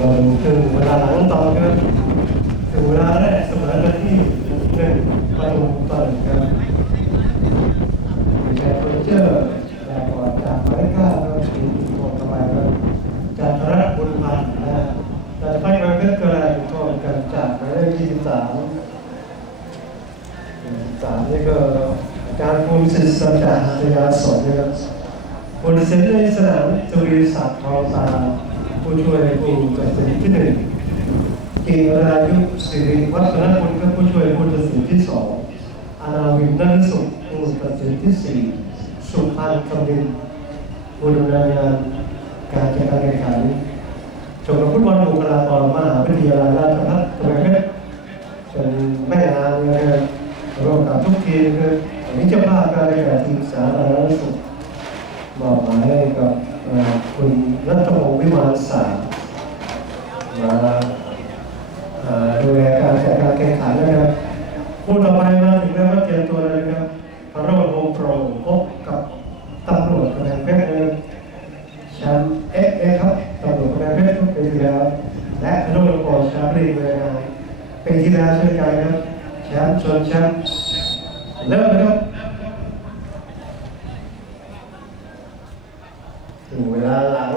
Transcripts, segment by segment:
มาดูครึ่งเวลาหลังต่อครับถึงเวลาแรกเสมอกันที่หนึ่งประตูต่อหนึ่งครับแชร์เฟอร์เจอร์แต่ก่อนจากไม้ก้าก็ถึงโทษเข้าไปครับจากธนบุญพันธ์นะแต่ไฟมาเพชรกระไรโทษกันจากหมายเลขยี่สิบสามสามนี่ก็การภูมิศิษย์สัจจะหัตยาสอนนะครับบริษัทในสนามทวีศักดิ์ทองตา ผู้ช่วยผู้ตัดสินที่หนึ่งเกียรติยุสิริวัฒนพลก็ผู้ช่วยผู้ตัดสินที่สองอาณาวินนันสุขผู้ตัดสินที่สี่สุพันธ์คำดินผู้ดำเนินงานการจัดการแข่งขันชมรมฟุตบอลบุคลากรมหาวิทยาลัยราชภัฏกำแพงเพชรเป็นแม่นางนะครับร่วมกับทุกทีมคืออันนี้เจ้าภาพก็ได้แก่ทีมสาธารณสุขมอบหมายให้กับ คุณรัตพงศ์วิมานสารมาดูแลการจัดการแข่งขันนะครับผู้ต่อไปมาถึงแล้วก็เตรียมตัวเลยครับพระโรดโฮโปรพบกับตำรวจกำแพงเพชรนะครับแชมป์เอฟเอครับตำรวจกำแพงเพชรทุกปีที่แล้ว และพระโรดโฮมแชมป์ลีกเลยนะเป็นที่แล้วเช่วยกันครับแชมป์ชนแชมป์เริ่มนะครับ ถึงเวลาหลัง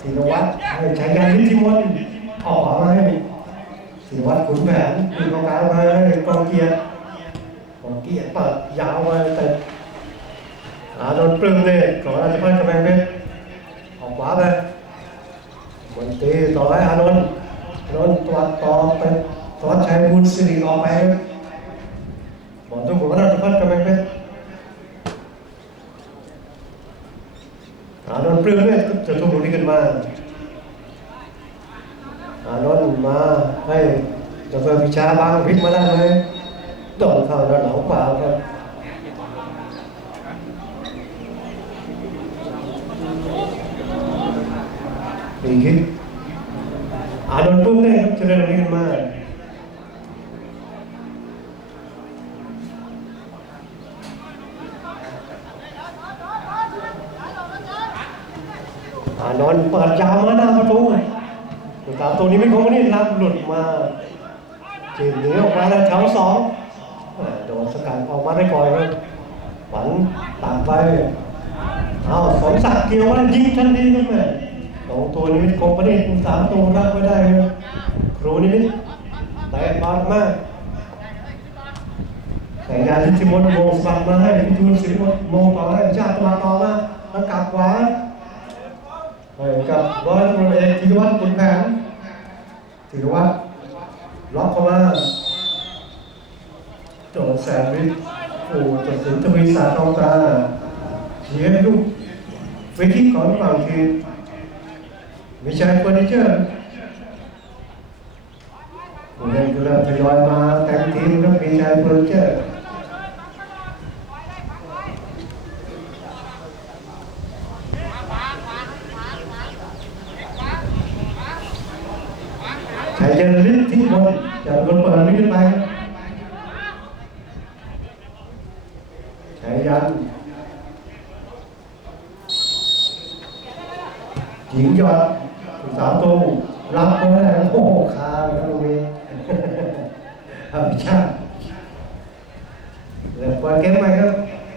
ธีรวัตรให้ใช้งานนิติมนต์ออกขวามาให้ธีรวัตรขุนแผนคือกองกลางมาให้กองเกียรติกองเกียรติเปิดยาวมาแต่อาโดนปลื้มเนี่ยของราชพัฒน์กำแพงเพชรออกขวาไปบนตีต่อให้อานนท์อานนท์ตัวต่อไปตวัดชัยบุญสิริออกไปบอลตุ้งของราชพัฒน์กำแพงเพชร อานนท์ปลื้มเนี่ยจะทุ่มตรงนี้ขึ้นมาอานนท์มาให้ดรพิชาบางพิกมาได้ไหมโดนเข้าด้านหลังขวาครับดีขึ้นอานนท์ปลื้มเนี่ยครับจะได้ตรงนี้ขึ้นมา นอนเปิดยามาหน้าประตูตัวตามตัวนี้ไม่คงไม่ได้รับหลุดมาจีบหนีออกมาแล้วแถวสองโดนสกัดออกมาได้ก่อนเลยหวังตางไปเอาสมศักดิ์เกี่ยวมายิงทันทีครับแม่สองตัวนี้คงไม่ได้สามตัวรับไม่ได้ครับครูนิมิตแต่บอลมากแต่งานที่ทิมอนโมงสปัดมาให้พิทูลสิริมโมงต่อให้ชาติมาต่อมาแล้วกลับขวา กับร้อยตำรวจเอกธีรวัตรขุนแผนธีรวัตรล็อกเข้ามาโจนแสนวิทย์โอ้ตัดสินทวีศาทองตาเขียนลูกเวทีของฝั่งทีมวิชัยเฟอร์นิเจอร์ผู้เล่นก็เริ่มทยอยมาแต่งทีมครับวิชัยเฟอร์นิเจอร์ ใช้เจนลิทที่บนจะเป็นคนเปิดนี้ขึ้นไปครับใช้ยันหญิงยอดสาวตูรับไว้แล้วโอ้โหคาเลยครับตรงนี้ อภิชาติเริ่มเปิดเกมไปครับ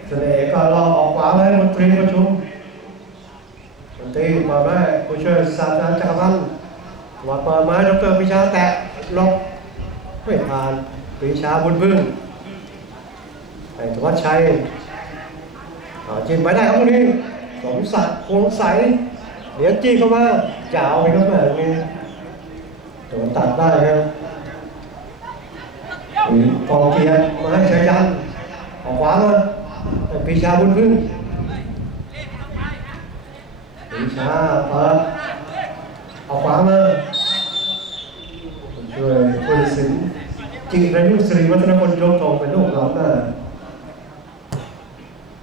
เสน่ห์ก็รอออกขวาไว้มนตรีประชุมมน ตรีมาไว้ผู้ช่วยศาสตราจารย์พันธ์วัดปิดไม้ดรปิชาแตะลบไม่ผ่านปิชาบุญพึ่งไอ้ธวัชชัยเอาจินไปได้ครับตรงนี้สมศักดิ์คงใสเดี๋ยวจี้เข้ามาจะเอาไปครับแบบนี้โดนตัดได้ครับกองเกียร์มาให้ชัยยันออกขวามาแต่ปิชาบุญพึ่ง ปิชาเปิดออกขวามาช่วยผู้ตัดสินจิรายุสิริวัฒนพลโยงทองเป็นลูกหลานหน้า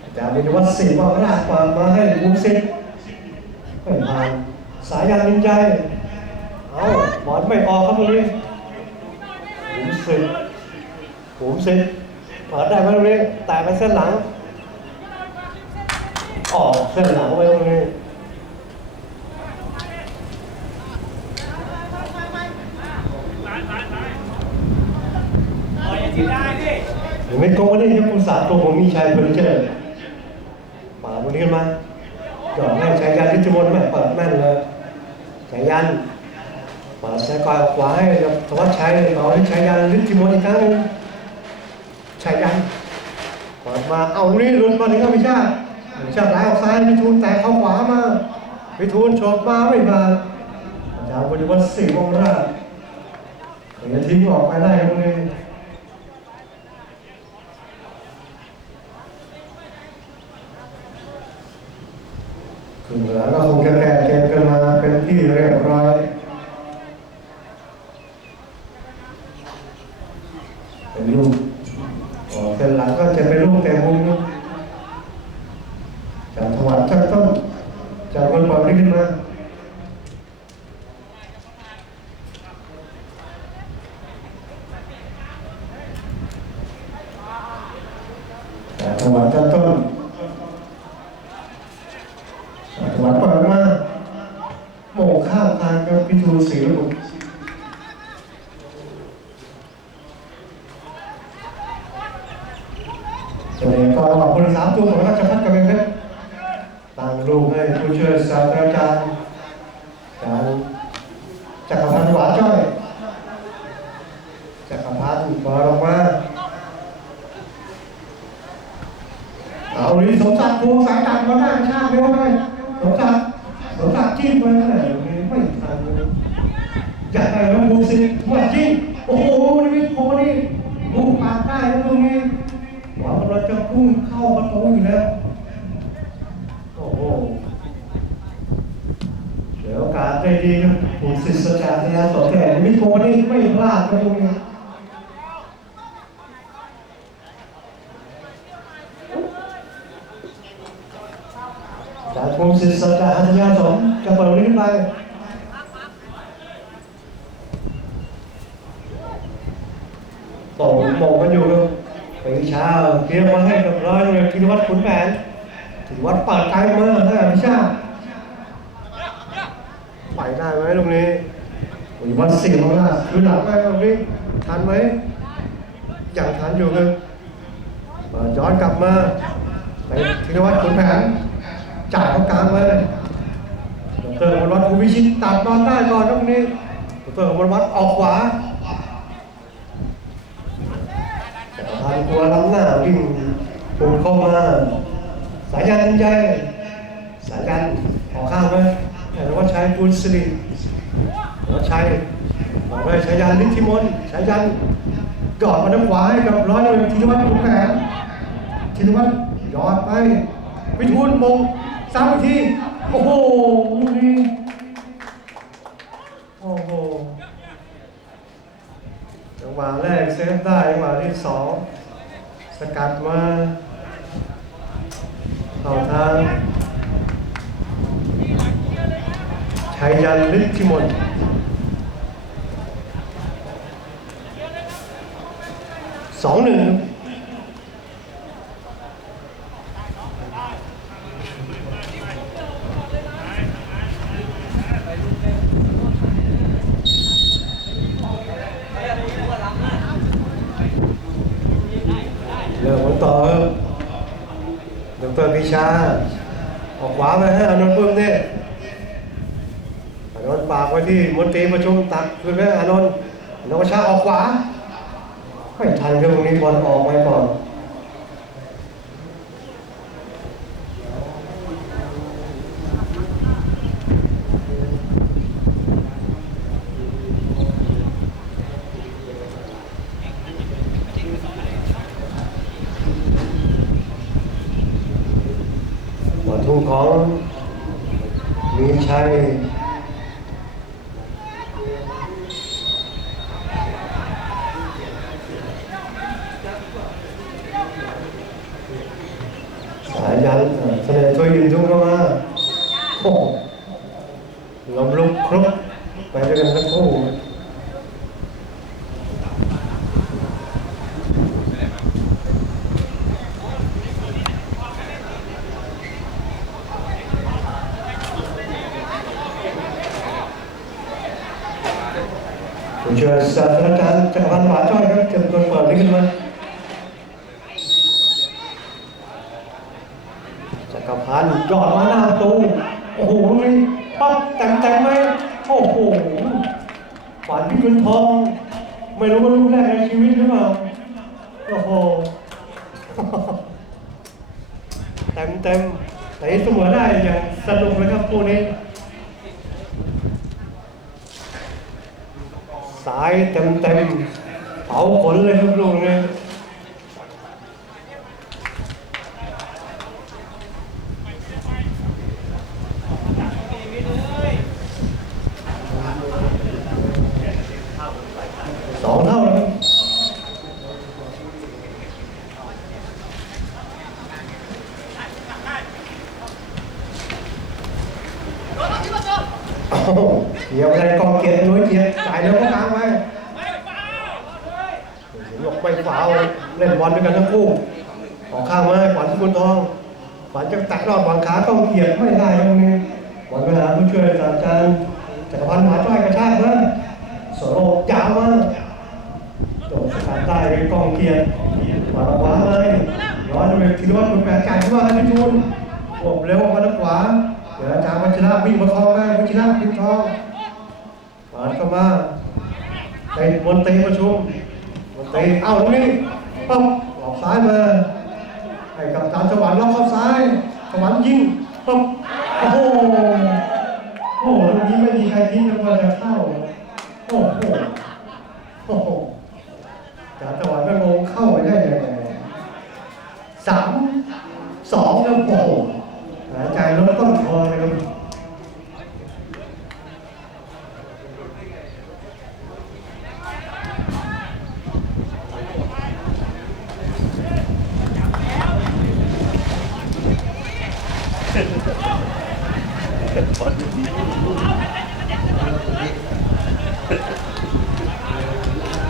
อาจารย์นิวัฒน์ศรีวาราชความมาให้บุญสิทธิ์ไม่ผ่านสายยานยินใจเอาบอลไม่ออกครับตรงนี้บุญสิทธิ์บุญสิทธิ์เปิดได้ไหมตรงนี้แต่ไปเส้นหลังออกเส้นหลังไปตรงนี้ หรือ ไม่โกงก็ได้ยังอุตสาห์โกงผมมีชัยเฟอร์นิเจอร์ป่าวันนี้กันมาหยอดให้ชายยันที่จมนแม่เปิดแม่นเลยชายยันมาใช้กอยขวาให้กับธวัชชัยต่อให้ชายยันลิทธิมนอีกครั้งนึงชายยันเปิดมาเอาลูกนี้ลุดมาถึงอภิชาติอภิชาติไหลออกซ้ายพิทูลแตะเข้าขวามาพิทูลโฉบมาไม่มาอาจารย์บริวัตรศรีวงศ์ราชเดี๋ยวทิ้งออกไปได้ตรงนี้ ขึ้นเหนือก็คงจะแก้เกมกันมาเป็นที่เรียบร้อยเป็นลูกออเส้นหลังก็จะเป็นลูกแต่มุมจากถวัดจากต้นจากบนปล่อยขึ้นมาจากถวัดจากต้น จังหวัดเปิดมาโมงข้ามทางกับพิทูลศรีระบุตรส่วนเองก็ระหว่างคนสามตัวของราชพัฒน์กับเบงเพชรตั้งลูกให้ผู้ช่วยศาสตราจารย์การจักรพันธ์หวาจ้อย จักรพันธ์บอลออกมาเอาดิสมศักดิ์พวงสายจัดมาหน้าชาติเร็วเลยสมศักดิ์สมศักดิ์จิ้มไปนั่นแหละไม่ทันเลยอยากได้แล้วบูสิว่าจริงโอ้โหนี่โคนี่บุกปากได้แล้วตรงนี้หวังเราจะพุ่งเข้าประตูอยู่แล้วโอ้โหเดี๋ยวโอกาสได้ดีครับผู้ศิษย์จาร์เนี่ยสอนแก่มิโคนี่ไม่พลาดนะตรงนี้ จากภูมิศิษย์สัจจะหัตถยาสม จะเปิดลิ้นไปต่อมองกันอยู่ครับปีชาเตรียมมาให้กับร้อยเลยกินวัดขุนแผนถือวัดเปิดไกลมาให้อภิชาติไปได้ไหมตรงนี้โอ้ยวัดสี่ของเราคือหลังไปตรงนี้ทันไหมยังทันอยู่ครับมาย้อนกลับมาไปธีรวัตรขุนแผนจ่ายเขากลางเลย ดอกเตอรอมรวัตภูมิชิตตัดบอลได้ก่อนตรงนี้ดอกเตอรอมรวัตออกขวาทานกลัวล้ำหน้าวิ่งปูดเข้ามาสายยันใจสายยันออกข้างไหมแต่ว่าใช้ปุณสิริว่าใช้บอกเลยสายันลิทธิมนต์สายันกอดมาด้านขวาให้กับร้อยเลยธีรวัตรขุนแผนธีรวัตรยอดไปวิทูลมงสามที โอ้โหลูกนี้โอ้โหจังหวะแรกเซฟได้จังหวะที่สองสกัดมาเข้าทางชัยยันฤทธิมนสองหนึ่ง เรื่องของต่อครับดรพิชา ออกขวาไปให้อานนท์ปึ้มเนี่ยอานนท์ปากไว้ที่มนตรีประชุมตักคืนไปให้อานนท์นวชาออกขวา ไม่ทันครับตรงนี้บอลออกไปก่อน บอลทุ่งของมีชัย สายยันเอ่อเสนอช่วยยืนทุ่งเข้ามาโอ้โหลมลุกครบไปด้วยกันทั้งคู่ ผู้ช่ว ยศาสตราจารย์จักรพันธ์หวานจ้อยครับจะเป็นคนเปิดให้ขึ้นมาจักรพันธ์ยอดมาหน้าประตูโอ้โหนี่ปั๊บแต่งแต่งไหมโอ้โหฝันที่เป็นทอง ไม่รู้ว่าลูกแรกในชีวิตหรือเปล่าโอ้โหเต็มเต็มแต่สมอได้อย่างสนุกเลยครับคู่นี้ สายเต็มเต็มเผาขนเลยครับลูกนี้สองเท่าแล้วครับ โอ้โหเดี๋ยวอะไรกองเกียร์น้อยเกียร์จ่ายแล้วก็ค้างไว้หยกไปฝาวเล่นบอลด้วยกันทั้งคู่ออกข้างมาให้ขวัญสกุลทองขวัญจะแตะรอดวางขากองเกียร์ไม่ได้ตรงนี้บอลเวลาผู้ช่วยศาสตราจารย์จักรพันธ์หมาจ้อยกระชากมาโสโลยาวมาโดดสกัดได้ด้วยกองเกียร์ขวาขวาเลยย้อนไปทีว่าคุณแปดจ่ายที่ว่าให้พี่จูนโอบเร็วออกมาทางขวาเดี๋ยวอาจารย์วัชระวิ่งมาคล้องได้วัชระพิมพ์ทองปาดเข้ามาไปมนตรีประชุมมนตรีเอ้าตรงนี้ปั๊บออกซ้ายมาให้กับอาจารย์สวรรค์ล็อกเข้าซ้าย สวรรค์ยิงตบโอ้โหโอ้โหตรงนี้ไม่มีใครคิดเลยว่าจะเข้าโอ้โหโอ้โหอาจาสวรรค์ก็งงเข้าไปได้ยังไงสามสองแล้วโอ้โหหายใจลดต้นคอเลยครับ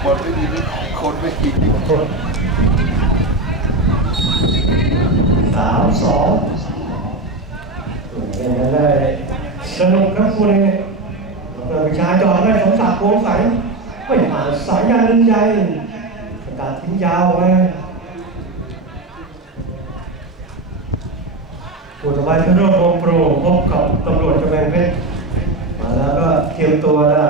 คนไม่ดีนี่คนไม่ดี สามสองเป็นไงได้สนุก ครับคุณเปิดวิชาจอดได้สมศักดิ์โกงใสไม่ผ่านสายยานลินใจสกัดทิ้งยาวไปผู้ต่อไปคือโรดโฮมโปรพบกับตำรวจกำแพงเพชรมาแล้วก็เตรียมตัวได้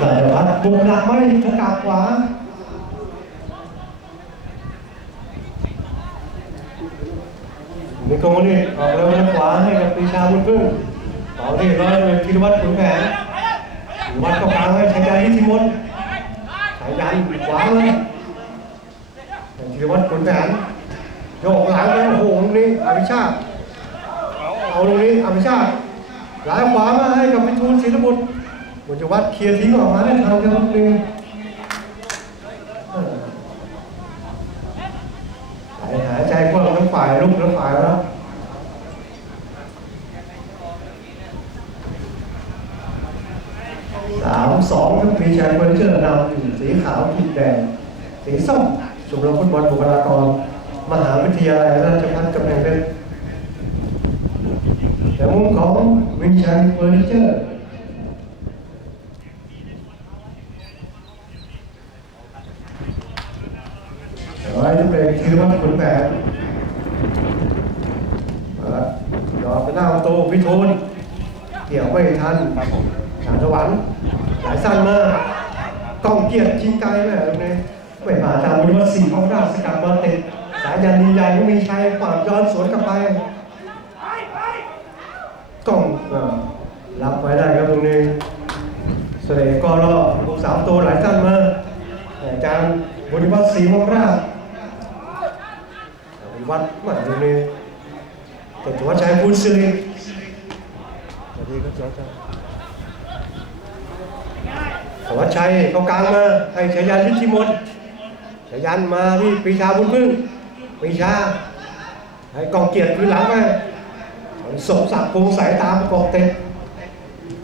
แต่วัดบุกหนักไม่ถกาขวามีกองนี่ออกแล้วทางขวาให้กับปีชาบุญพึ่งต่อที่ร้อยเป็นพิรวัตรขุนแผนวัดก็กลางให้ชายายิทธิมนต์ชายยันขวาเลยเป็นพิรวัตรขุนแผนโยกหลังไปโอ้โหตรงนี้อภิชาติเอาตรงนี้อภิชาติหลายขวามาให้กับพิทูลศิลบุตร บุญวัฒน์เคลียร์ทิ้งออกมาได้ทันครับนึงหายหายใจกว้างทั้งฝ่ายลุกทั้งฝ่ายแล้วสามสองครับมีชัยเฟอร์นิเจอร์นำสีขาวขีดแดง สีส้มชมรมฟุตบอลบุคลากร มหาวิทยาลัยราชภัฏกำแพงเพชรแต่มุมของวินชัยเฟอร์นิเจอร์ ร้อยเบรกคือว่าขุนแผนยอมไปหน้าประตูพิทูลเกี่ยวไม่ทันสามสวรรค์หลายสั้นมากกองเกียรติชิงไกลแม่ตรงนี้ไม่ผ่านทางวิวัฒน์สี่ของราชสกัดมาติดสายยันดินใหญ่ก็มีชัยปาดย้อนสวนกลับไปกล้องรับไว้ได้ครับตรงนี้เสด็จก็รอลูกสามตัวหลายสั้นมาอาจารย์บริวัฒน์ศรีวงราช วัดมาตรงนี้แต่ถือว่าใช้พุทธสิริสวัสดีครับอาจารย์สวัดชัยเขากลางมาให้ชายันลิทธิมนต์ชายันมาที่ปีชาบุญพึ่งปีชาให้กองเกียรติคืนหลังไปสมศักดิ์โพงสายตามกอบเต็ม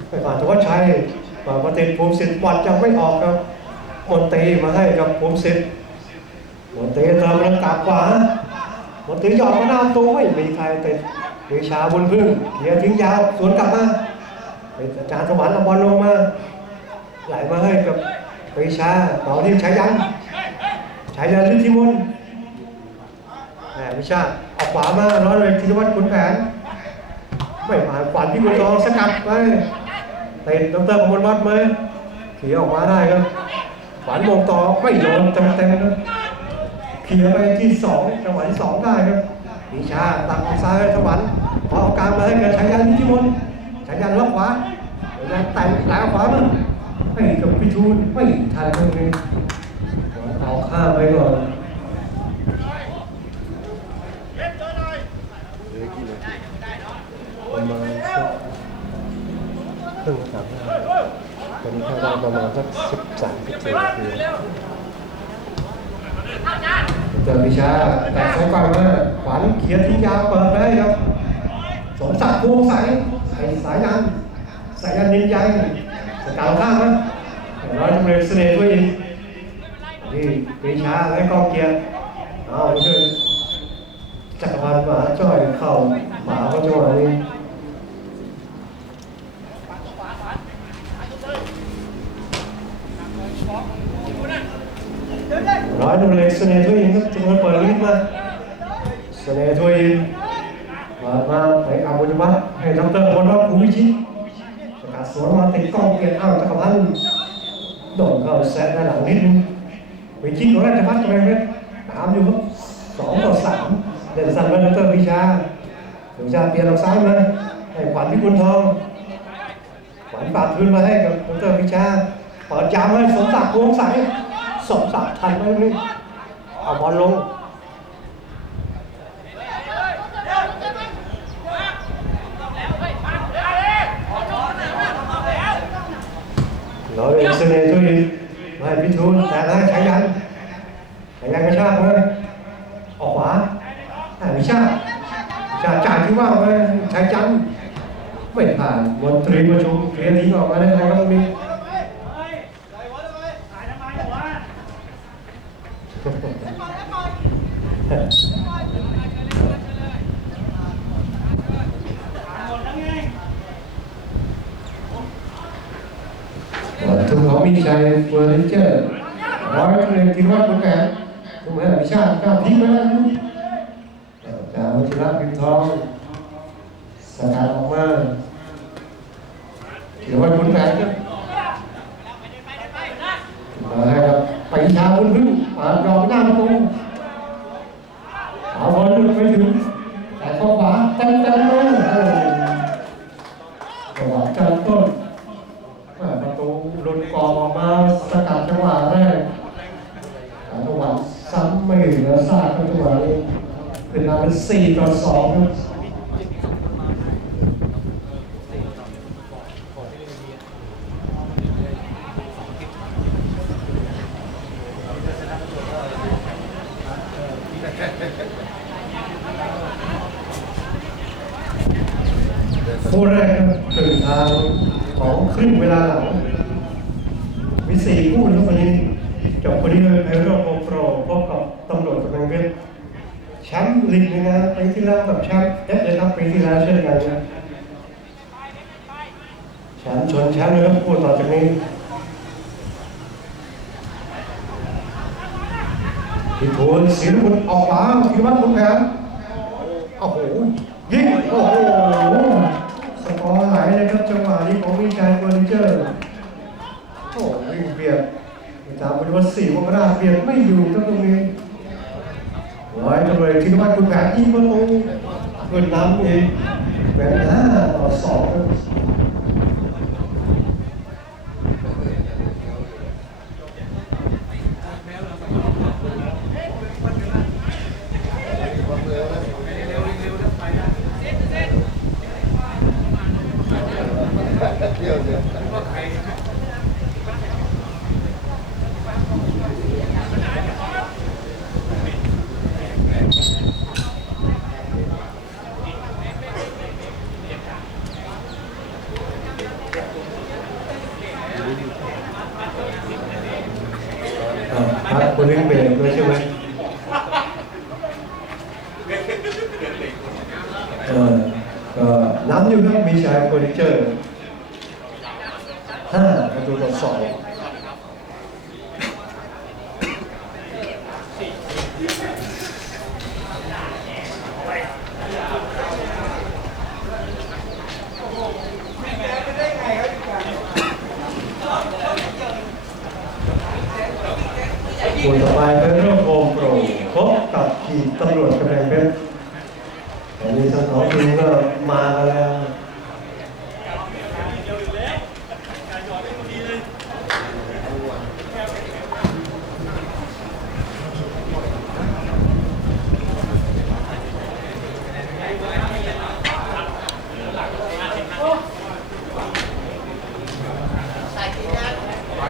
ไปผ่านธวัชชัยมาพอติดภูมิสิทธิ์บอลยังไม่ออกครับมนตรีมาให้กับภูมิสิทธิ์มนตรีเติมรังกาขวา มนตรีหยอดมาหน้าตัวไม่มีใครติดวิชาบุญพึ่งเขียทิ้งยาวสวนกลับมาเป็นอาจารย์สวรรค์เอาบอลลงมาไหลมาให้กับวิชาต่อที่ใชายันชายันฤทธิมนแหมวิชาออกขวามาร้อยเลยธีรวัตรขุนแผนไม่ผ่านขวัญพี่บุญทองสกัดไปเตะดรประมวลวัดไหมขี่ออกมาได้ครับขวัญมงต่อไม่โดนเต็มเต็มๆครั บขี่ไปที่สองจังหวะที่สองได้ครับวิชาตักออกซ้ายให้ถวันพอเอากลางมาให้กับชายันทธิมนชายันล็อกขวาชายันแต่งแล้วขวามันให้กับพิทูลไม่ทันเลยเอาข้ามไปก่อนเหลือกี่นาทีประมาณสักครึ่งสามตอนนี้คาดว่าประมาณสักสิบสามสิบสี่นาที พิชาแต่สายก่อนมาขวัญเขียนที่ยาวเปิดไปครับ สมศักดิ์ภูมิใสใส่สายยันสายยันนินยัยสกาวข้างนะร้อยตำรวจเสน่ห์ด้วยอีกนี่พิชาและกองเกียร์เอาช่วยจักรพันธ์มาจ้อยเข้าหมาเขาจังหวะนี้ ร้อยตำรวจเอกเสน่ห์ถ้วยอินครับจะมาเปิดลิฟต์มาเสน่ห์ถ้วยอินเปิดมาให้อาบุญวัฒน์ให้ดรพลวัฒน์ภูมิชิตประกาศสวนมาติดกล้องเกียรติอ้าวจักรพันธ์โดนเข้าแซะด้านหลังนิดนึงวิชิตของราชพัฒน์กำลังเม็ดตามอยู่ครับสองต่อสามเด่นสันมาดรวิชาวิ ซ้ายมาให้ขวัญพิกุลทอง ขวัญปาดพื้นมาให้กับดรวิชาเปิดยามให้สมศักดิ์พวงใสสมศักดิ์ทันไหมนี่เอาบอลลงเราเองเสน่ห์ช่วยมาให้พิทูลแต่ละชายันชายันกระชากมาออกขวาแต่วิชา วิชาจ่ายที่ว่างมาชายันไม่ผ่านมนตรีประชุมเคลียร์ทิ้งออกมาได้ไงครับตรงนี้ทุกของมีชัยเฟอร์นิเจอร์ร้อยเรียนทีวัดคุณแผนคุณแผนวิชาก้าวทิ้งไปแล้ว วชิระพิมพ์ทองสถานออกมาถือว่าคุณแผนครับมาให้ครับไปชาบุญพึ่งมานรอกหน้าประตูเอาบอลหลุดไปถึง 4ต่อ2ครับ นแชมป์เลยครับคู่ต่อจากนี้พี่ทูลศิลปุตรออกขวาพิวัฒน์คุณแผนโอ้โหยิงโอ้โหสกอร์ไหลเลยครับจังหวะนี้ของวิชัยเฟอร์นิเจอร์โอ้วิ่งเบียดตามไปดูว่าสี่วงราเบียดไม่อยู่ครับตรงนี้ร้อยตำรวจธีรวัฒน์คุณแผนยิงประตูเกินน้ำเองแบบห้าต่อสองครับ เที่